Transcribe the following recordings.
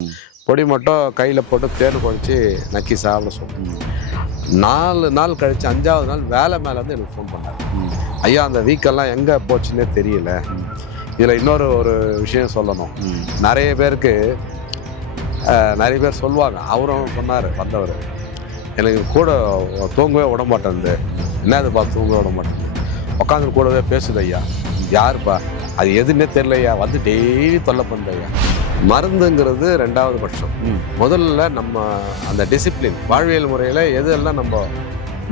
பொடி மட்டும் கையில் போட்டு தேன் குழச்சி நக்கி சாப்பிட சொன்னேன். 4 நாள் கழித்து 5ஆவது நாள் வேலை மேலே வந்து எனக்கு ஃபோன் பண்ணார். ஐயா அந்த வீக்கெல்லாம் எங்கே போச்சுன்னே தெரியல. இதில் ஒரு விஷயம் சொல்லணும். நிறைய பேர் சொல்லுவாங்க. அவரும் சொன்னார் வந்தவர், எனக்கு கூட தூங்கவே விட மாட்டேன்து. என்னது பார்த்து தூங்கவே விட மாட்டேன், உட்காந்து கூடவே பேசுது ஐயா. யாருப்பா அது எதுன்னே தெரியலையா, வந்து டெய்லி தொல்லை பண்ணுது ஐயா. மருந்துங்கிறது 2வது பட்சம். முதல்ல நம்ம அந்த டிசிப்ளின் வாழ்வியல் முறையில் எதெல்லாம் நம்ம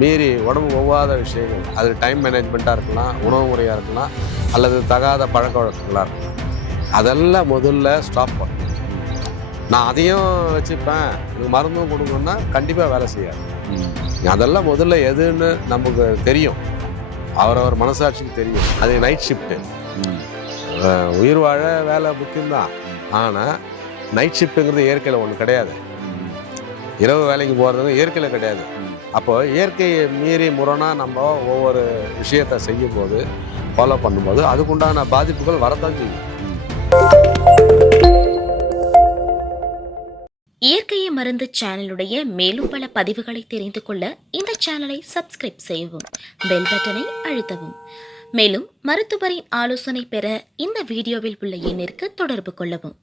மீறி உடம்பு ஒவ்வாத விஷயங்கள், அது டைம் மேனேஜ்மெண்ட்டாக இருக்கலாம், உணவு முறையாக இருக்கலாம், அல்லது தகாத பழக்க வழக்கங்களாக இருக்கலாம், அதெல்லாம் முதல்ல ஸ்டாப் பண்ணணும். நான் அதையும் வச்சுப்பேன், எனக்கு மருந்தும் கொடுக்கணும்னா கண்டிப்பாக வேலை செய்யாது. அதெல்லாம் முதல்ல எதுன்னு நமக்கு தெரியும், அவரவர் மனசாட்சிக்கு தெரியும். அது நைட் ஷிஃப்ட்டு. உயிர் வாழ வேலை முக்கியம்தான். ஆனால் நைட் ஷிஃப்ட்டுங்கிறது இயற்கையில் ஒன்று கிடையாது. இரவு வேலைக்கு போகிறது இயற்கையில் கிடையாது. அப்போ இயற்கையை மீறி முரணாக நம்ம ஒவ்வொரு விஷயத்தை செய்யும் போது, ஃபாலோ பண்ணும்போது அதுக்குண்டான பாதிப்புகள் வரத்தான் செய்யும். இயற்கையை மருந்து சேனலுடைய மேலும் பல பதிவுகளை தெரிந்து கொள்ள இந்த சேனலை சப்ஸ்கிரைப் செய்யவும், பெல் பட்டனை அழுத்தவும். மேலும் மருத்துவரின் ஆலோசனை பெற இந்த வீடியோவில் உள்ள எண்ணிற்கு தொடர்பு கொள்ளவும்.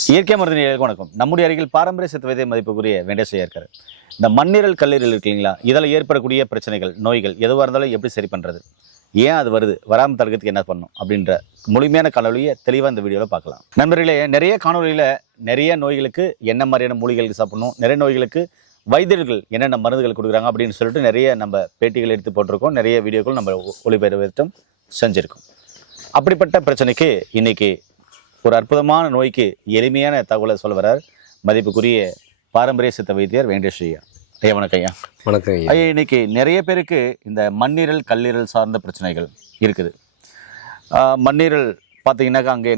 இயற்கை மருந்து வணக்கம். நம்முடைய அருகில் பாரம்பரிய சித்த வைத்திய மதிப்புக்குரிய வெங்கடேஷ் இருக்காரு. இந்த மண்ணீரல் கல்லீரல் இருக்கு இல்லைங்களா, இதில் ஏற்படக்கூடிய பிரச்சனைகள், நோய்கள் எதுவாக இருந்தாலும் எப்படி சரி பண்ணுறது, ஏன் அது வருது, வராமல் தடுக்கிறதுக்கு என்ன பண்ணணும் அப்படின்ற முழுமையான காணொலியை தெளிவாக இந்த வீடியோவில் பார்க்கலாம். நண்பர்களே, நிறைய காணொலியில் நிறைய நோய்களுக்கு என்ன மாதிரியான மூலிகைகள் சாப்பிடணும், நிறைய நோய்களுக்கு வைத்தியர்கள் என்னென்ன மருந்துகள் கொடுக்குறாங்க அப்படின்னு சொல்லிட்டு நிறைய நம்ம பேட்டிகள் எடுத்து போட்டிருக்கோம், நிறைய வீடியோக்கள் நம்ம ஒளிபரப்பும் செஞ்சுருக்கோம். அப்படிப்பட்ட பிரச்சனைக்கு இன்னைக்கு ஒரு அற்புதமான நோய்க்கு எளிமையான தகவலை சொல்ல வர்றார் மதிப்புக்குரிய பாரம்பரிய சித்த வைத்தியர் வெங்கடேஷ் ஐயா. ஐயா வணக்கம் ஐயா. வணக்கம் ஐயா. இன்னைக்கு நிறைய பேருக்கு இந்த மண்ணீரல் கல்லீரல் சார்ந்த பிரச்சனைகள் இருக்குது. மண்ணீரல் பார்த்தீங்கன்னாக்கா அங்கே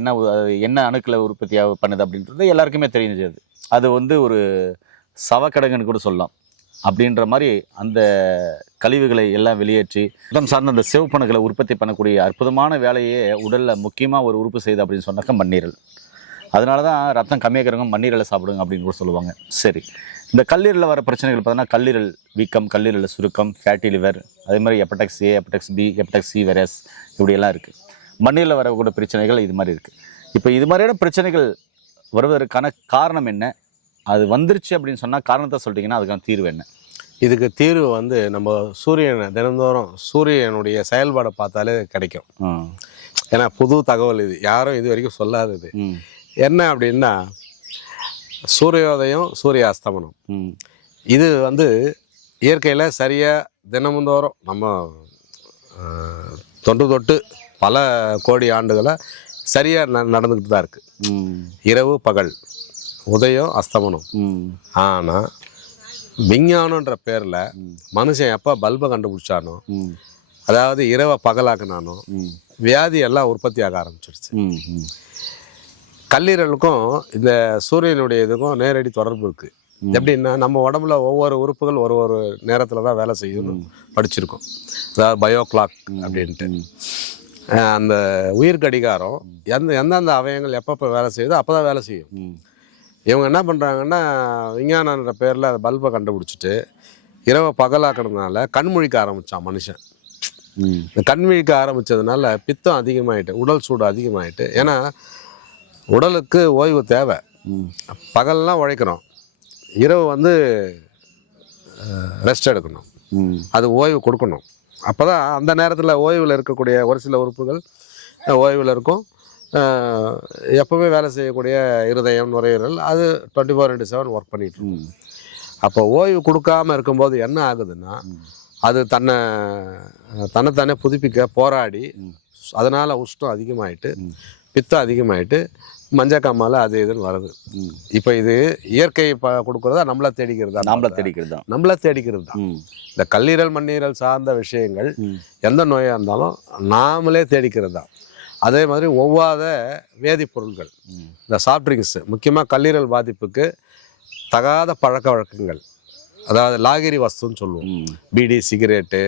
என்ன அணுக்களை உற்பத்தியாக பண்ணுது அப்படின்றது எல்லாருக்குமே தெரிஞ்சது. அது வந்து ஒரு சவக்கடங்குன்னு கூட சொல்லலாம். அப்படின்ற மாதிரி அந்த கழிவுகளை எல்லாம் வெளியேற்றி உடல் சார்ந்த அந்த சிவப்பணுக்களை உற்பத்தி பண்ணக்கூடிய அற்புதமான வேலையே உடலில் முக்கியமாக ஒரு உறுப்பு செய்யுது அப்படின்னு சொன்னாக்கா மண்ணீரல். அதனால தான் ரத்தம் கம்மியாக்கிறவங்க மண்ணீரலை சாப்பிடுங்க அப்படின்னு கூட சொல்லுவாங்க. சரி, இந்த கல்லீரலில் வர பிரச்சனைகள் பார்த்தீங்கன்னா கல்லீரல் வீக்கம், கல்லீரல் சுருக்கம், ஃபேட்டி லிவர், அதே மாதிரி hepatitis A, hepatitis B, hepatitis C virus இப்படியெல்லாம் இருக்குது. மண்ணீரலில் வரக்கூடிய பிரச்சனைகள் இது மாதிரி இருக்குது. இப்போ இது மாதிரியான பிரச்சனைகள் வருவதற்கான காரணம் என்ன, அது வந்துருச்சு அப்படின்னு சொன்னால் காரணத்தை சொல்லிட்டிங்கன்னா அதுக்கான தீர்வு என்ன? இதுக்கு தீர்வு வந்து நம்ம சூரியனை தினந்தோறும் சூரியனுடைய செயல்பாடை பார்த்தாலே கிடைக்கும். ஏன்னா புது தகவல், இது யாரும் இது வரைக்கும் சொல்லாதது. என்ன அப்படின்னா சூரியோதயம், சூரிய அஸ்தமனம். இது வந்து இயற்கையில் சரியாக தினமுந்தோறும் நம்ம தொட்டு பல கோடி ஆண்டுகளை சரியாக நடந்துக்கிட்டு தான் இருக்குது. இரவு பகல், உதயம் அஸ்தமனம். ஆனால் விஞ்ஞானன்ற பேரில் மனுஷன் எப்போ பல்பை கண்டுபிடிச்சானோ, அதாவது இரவை பகலாக்குனானோ, வியாதி எல்லாம் உற்பத்தி ஆக ஆரம்பிச்சிருச்சு. கல்லீரலுக்கும் இந்த சூரியனுடைய இதுக்கும் நேரடி தொடர்பு இருக்குது. எப்படின்னா நம்ம உடம்புல ஒவ்வொரு உறுப்புகள் ஒரு நேரத்தில் தான் வேலை செய்யணும் படிச்சிருக்கோம். அதாவது பயோ கிளாக் அப்படின்ட்டு அந்த உயிர் கடிகாரம் எந்தெந்த அவயங்கள் எப்பப்போ வேலை செய்யுதோ அப்போ தான் வேலை செய்யும். இவங்க என்ன பண்ணுறாங்கன்னா விஞ்ஞானன்ற பேரில் அந்த பல்பை கண்டுபிடிச்சிட்டு இரவை பகலாக்கிறதுனால கண்முழிக்க ஆரம்பித்தான் மனுஷன். இந்த கண்முழிக்க ஆரம்பித்ததுனால பித்தம் அதிகமாகிட்டு, உடல் சூடு அதிகமாகிட்டு. ஏன்னா உடலுக்கு ஓய்வு தேவை. பகல்லாம் உழைக்கிறோம், இரவு வந்து ரெஸ்ட் எடுக்கணும், அது ஓய்வு கொடுக்கணும். அப்போ தான் அந்த நேரத்தில் ஓய்வில் இருக்கக்கூடிய ஒரு சில உறுப்புகள் ஓய்வில் இருக்கும். எப்போவுமே வேலை செய்யக்கூடிய இருதயம், நுரையீரல் அது 24/7 ஒர்க் பண்ணிட்டு இருக்கும். அப்போ ஓய்வு கொடுக்காமல் இருக்கும்போது என்ன ஆகுதுன்னா அது தன்னைத்தானே புதுப்பிக்க போராடி அதனால் உஷ்ணம் அதிகமாகிட்டு, பித்தம் அதிகமாகிட்டு, மஞ்சக்காமால அது இதுன்னு வருது. இப்போ இது இயற்கை கொடுக்குறதா நம்மளை தேடிக்கிறதா? நம்மளை தேடிக்கிறது தான். இந்த கல்லீரல் மண்ணீரல் சார்ந்த விஷயங்கள் எந்த நோயாக இருந்தாலும் நாமளே தேடிக்கிறது தான். அதே மாதிரி ஒவ்வாத வேதிப்பொருட்கள், இந்த சாஃப்ட் ட்ரிங்க்ஸு, முக்கியமாக கல்லீரல் பாதிப்புக்கு தகாத பழக்க வழக்கங்கள், அதாவது லாகிரி வஸ்துன்னு சொல்லுவோம். பீடி, சிகரெட்டு,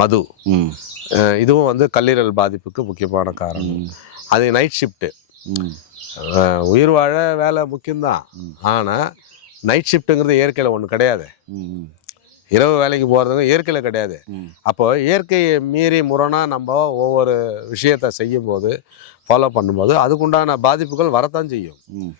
மது, இதுவும் வந்து கல்லீரல் பாதிப்புக்கு முக்கியமான காரணம். அது நைட் ஷிஃப்ட்டு. ம். உயிர் வாழ வேலை முக்கியம்தான். ஆனால் நைட் ஷிஃப்ட்டுங்கிறது இயற்கையில் ஒன்று கிடையாது. ம். இரவு வேலைக்கு போகிறதுங்க இயற்கையில் கிடையாது. ம். அப்போ இயற்கையை மீறி முரணாக நம்ம ஒவ்வொரு விஷயத்தை செய்யும்போது ஃபாலோ பண்ணும்போது அதுக்குண்டான பாதிப்புகள் வரத்தான் செய்யும். ம்.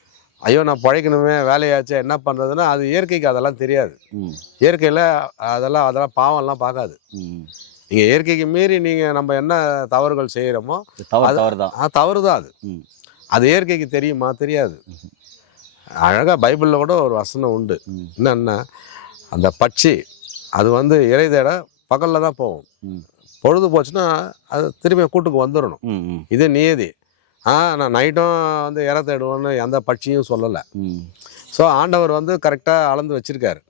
ஐயோ நான் பழைக்கணுமே வேலையாச்சு என்ன பண்ணுறதுன்னா அது இயற்கைக்கு அதெல்லாம் தெரியாது. ம். இயற்கையில் அதெல்லாம் பாவம்லாம் பார்க்காது. ம். நீங்கள் இயற்கைக்கு மீறி நீங்கள் நம்ம என்ன தவறுகள் செய்கிறோமோ தவறு தான். தவறு தான் அது. ம். அது இயற்கைக்கு தெரியுமா? தெரியாது. அழகாக பைபிளில் கூட ஒரு வசனம் உண்டு. என்னன்னா அந்த பட்சி அது வந்து இறை தேட பகலில் தான் போகும். பொழுது போச்சுன்னா அது திரும்பி கூட்டுக்கு வந்துடணும். இது நியதி. நான் நைட்டும் வந்து இறை தேடுவோன்னு எந்த பட்சியும் சொல்லலை. ஸோ ஆண்டவர் வந்து கரெக்டாக அளந்து வச்சிருக்காரு.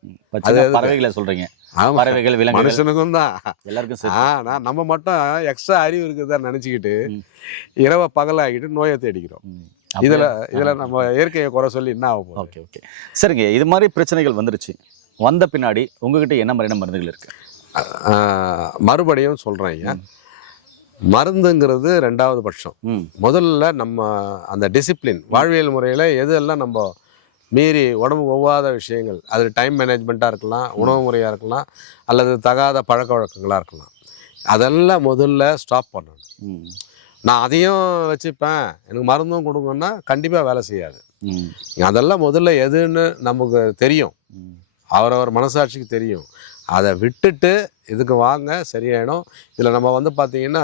அது பறவைகளை சொல்கிறீங்க. பறவைகள் விலங்குகள் மனுஷனுக்கும் தான் எல்லாருக்கும். ஆனால் நம்ம மட்டும் எக்ஸ்ட்ரா அறிவு இருக்குதா நினச்சிக்கிட்டு இரவை பகலாகிட்டு நோயை தேடிக்கிறோம். இதில் நம்ம இயற்கையை குறை சொல்லி என்ன ஆகும்? ஓகே ஓகே சரிங்க. இது மாதிரி பிரச்சனைகள் வந்துருச்சு. வந்த பின்னாடி உங்ககிட்ட என்ன மாதிரியான மருந்துகள் இருக்கு? மறுபடியும் சொல்கிறேன் ஐயா, மருந்துங்கிறது ரெண்டாவது பட்சம். முதல்ல நம்ம அந்த டிசிப்ளின் வாழ்வியல் முறையில் எதெல்லாம் நம்ம மீறி உடம்பு ஒவ்வாத விஷயங்கள், அது டைம் மேனேஜ்மெண்ட்டாக இருக்கலாம், உணவு முறையாக இருக்கலாம், அல்லது தகாத பழக்க வழக்கங்களாக இருக்கலாம், அதெல்லாம் முதல்ல ஸ்டாப் பண்ணணும். நான் அதையும் வச்சுப்பேன் எனக்கு மருந்தும் கொடுங்கன்னா கண்டிப்பாக வேலை செய்யாது. அதெல்லாம் முதல்ல எதுன்னு நமக்கு தெரியும், அவரவர் மனசாட்சிக்கு தெரியும். அதை விட்டுட்டு இதுக்கு வாங்க சரியாயிடும். இதில் நம்ம வந்து பார்த்திங்கன்னா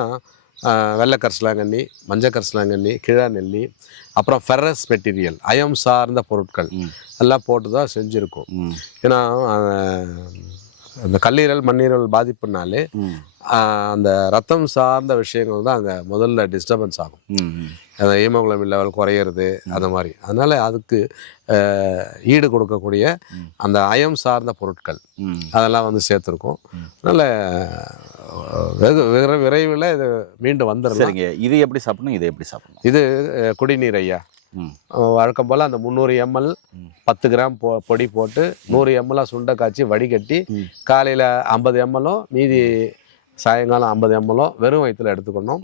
வெள்ளை கரிசலாங்கண்ணி, மஞ்சள் கரிசலாங்கண்ணி, கிழா நெல்லி, அப்புறம் ஃபெரஸ் மெட்டீரியல், அயம் சார்ந்த பொருட்கள் எல்லாம் போட்டு தான் செஞ்சுருக்கோம். ஏன்னா அந்த கல்லீரல் மண்ணீரல் பாதிப்புனாலே அந்த ரத்தம் சார்ந்த விஷயங்கள் தான் அங்கே முதல்ல டிஸ்டர்பன்ஸ் ஆகும். அந்த ஹீமோகுளோபின் லெவல் குறையிறது அந்த மாதிரி. அதனால் அதுக்கு ஈடு கொடுக்கக்கூடிய அந்த அயம் சார்ந்த பொருட்கள் அதெல்லாம் வந்து சேர்த்துருக்கோம். அதனால் வெகு விரைவில் இது மீண்டும் வந்துடலாம். சரிங்க. இது எப்படி சாப்பிடணும், இது எப்படி சாப்பிடணும்? இது குடிநீர் ஐயா. வழக்கம் போல் அந்த 300 ml 10 கிராம் பொடி போட்டு 100 ml சுண்டை காய்ச்சி வடிகட்டி காலையில் 50 ml மீதி சாயங்காலம் 50 ml வெறும் வயிற்றுல எடுத்துக்கணும்.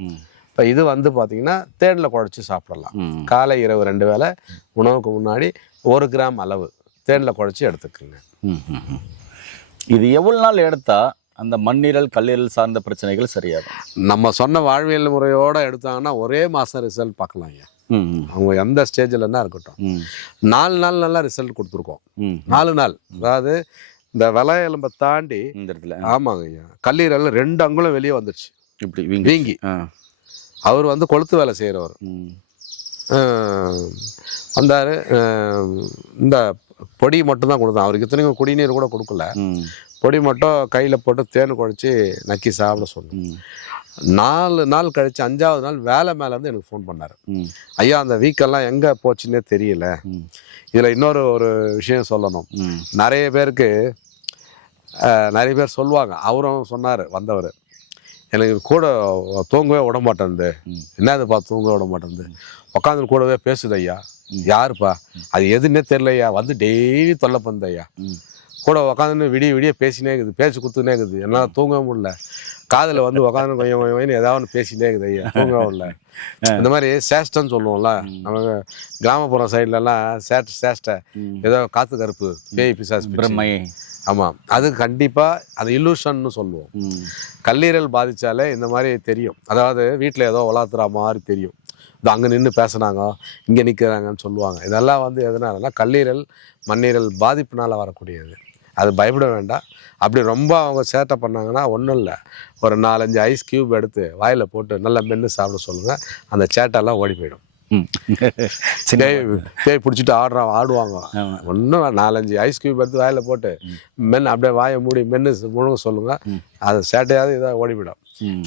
இப்போ இது வந்து பார்த்திங்கன்னா தேனில் குழச்சி சாப்பிடலாம். காலை இரவு 2 வேளை உணவுக்கு முன்னாடி 1 கிராம் அளவு தேனில் குழச்சி எடுத்துக்கோங்க. இது எவ்வளோ நாள் எடுத்தால் அந்த மண்ணீரல் கல்லீரல் சார்ந்த பிரச்சனைகள் சரியாகும்? நம்ம சொன்ன வாழ்வியல் முறையோடு எடுத்தாங்கன்னா ஒரே மாதம் ரிசல்ட் பார்க்கலாம் ஐயா. அவங்க எந்த ஸ்டேஜில் என்ன இருக்கட்டும். 4 நாள் நல்லா ரிசல்ட் கொடுத்துருக்கோம். 4 நாள், அதாவது இந்த விலை எலும்பை தாண்டி இந்த இடத்துல. ஆமாங்க ஐயா, கல்லீரல் 2 அங்குலம் வெளியே வந்துடுச்சு. இப்படி வீங்கி. அவர் வந்து கொளுத்து வேலை செய்கிறவர் வந்தார். இந்த பொடி மட்டும் தான் கொடுத்தான். அவருக்கு இத்தனைக்கும் குடிநீர் கூட கொடுக்கல. பொடி மட்டும் கையில் போட்டு தேன் குழச்சி நக்கி சாப்பிட சொன்னேன். 4 நாள் கழிச்சு 5ஆவது நாள் வேலை மேலேருந்து எனக்கு ஃபோன் பண்ணார். ஐயா அந்த வீக்கெல்லாம் எங்கே போச்சுன்னே தெரியல. இதில் இன்னொரு விஷயம் சொல்லணும். நிறைய பேர் சொல்லுவாங்க, அவரும் சொன்னார் வந்தவர், எனக்கு கூட தூங்கவே விட மாட்டேன்து. என்னதுப்பா தூங்க விட மாட்டேன்து? உட்காந்து கூடவே பேசுது ஐயா. யாருப்பா? அது எதுன்னே தெரியலையா, வந்து டெய்லி தொல்லை பண்ணுது ஐயா. கூட உக்காந்துன்னு விடிய பேசினே இருக்குது, பேச்சு கொடுத்துனே இருக்குது. என்னால் தூங்கவே முடியல. காதில் வந்து உக்காந்து கொஞ்சம் கொஞ்சம் ஏதாவது ஒன்று பேசினே இருக்குது ஐயா, தூங்கவே முடியல. இந்த மாதிரி சேஷ்டன்னு சொல்லுவோம்ல, நமக்கு கிராமப்புறம் சைட்லலாம் சேஷ்டை ஏதோ காற்று கருப்பு பேய் பிசாசு பிரம்மை. ஆமாம், அது கண்டிப்பாக அது இல்லூஷன்னு சொல்லுவோம். கல்லீரல் பாதித்தாலே இந்த மாதிரி தெரியும். அதாவது வீட்டில் ஏதோ வளர்த்துற மாதிரி தெரியும். இது அங்கே நின்று பேசுனாங்க, இங்கே நிற்கிறாங்கன்னு சொல்லுவாங்க. இதெல்லாம் வந்து எதனாலனா கல்லீரல் மண்ணீரல் பாதிப்புனால் வரக்கூடியது. அது பயப்பட வேண்டாம். அப்படி ரொம்ப அவங்க சேட்டை பண்ணாங்கன்னா ஒன்றும் இல்லை, ஒரு 4-5 ஐஸ் க்யூப் எடுத்து வாயில் போட்டு நல்லா மென்று சாப்பிட சொல்லுங்கள். அந்த சேட்டெல்லாம் ஓடி போயிடும். பேய் பிடிச்சிட்டு ஆடுவாங்க. ஒன்றும் 4-5 ஐஸ் க்யூப் எடுத்து வாயில் போட்டு மென்று அப்படியே வாயை மூடி மென்று முழுங்க சொல்லுங்கள். அது சேட்டையாவது இதாக ஓடிவிடும்.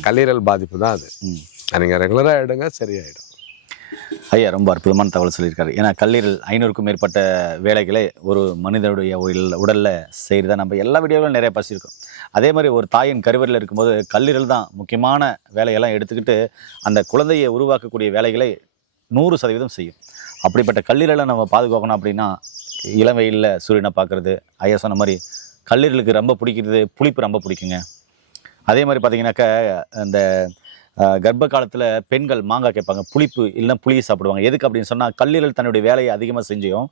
கல்லீரல் பாதிப்பு தான் அது. நீங்கள் ரெகுலராக எடுங்க, சரியாயிடும். ஐயா ரொம்ப அற்புதமான தகவல் சொல்லியிருக்காரு. ஏன்னா கல்லீரல் 500க்கும் மேற்பட்ட வேலைகளை ஒரு மனிதனுடைய உடலில் செய்கிறதா நம்ம எல்லா வீடியோவிலும் நிறைய பேசியிருக்கோம். அதே மாதிரி ஒரு தாயின் கருவறையில் இருக்கும்போது கல்லீரல் தான் முக்கியமான வேலையெல்லாம் எடுத்துக்கிட்டு அந்த குழந்தையை உருவாக்கக்கூடிய வேலைகளை 100% செய்யும். அப்படிப்பட்ட கல்லீரலை நம்ம பாதுகாக்கணும் அப்படின்னா இளம் வெயிலில் சூரியனை பார்க்குறது. ஐயா சொன்ன மாதிரி கல்லீரலுக்கு ரொம்ப பிடிக்கிறது புளிப்பு ரொம்ப பிடிக்குங்க. அதே மாதிரி பார்த்திங்கனாக்கா அந்த கர்ப்ப காலத்தில் பெண்கள் மாங்காய் கேட்பாங்க, புளிப்பு இல்லைன்னா புளியை சாப்பிடுவாங்க. எதுக்கு அப்படின்னு சொன்னால் கல்லீரல் தன்னுடைய வேலையை அதிகமாக செஞ்சும்,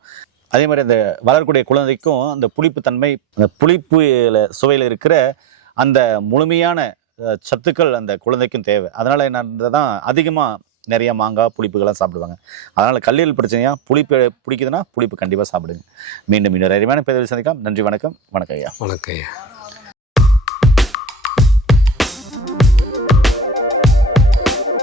அதே மாதிரி அந்த வளரக்கூடிய குழந்தைக்கும் அந்த புளிப்பு தன்மை, அந்த புளிப்பு சுவையில் இருக்கிற அந்த முழுமையான சத்துக்கள் அந்த குழந்தைக்கும் தேவை. அதனால் என்ன தான் அதிகமாக நிறைய மாங்காய் புளிப்புகள்லாம் சாப்பிடுவாங்க. அதனால் கல்லீரல் பிரச்சனையாக புளிப்பு பிடிக்குதுன்னா புளிப்பு கண்டிப்பாக சாப்பிடுங்க. மீண்டும் இன்னொரு அருமையான பேர் சந்திக்கலாம். நன்றி, வணக்கம். வணக்கம் ஐயா. வணக்கம் ஐயா.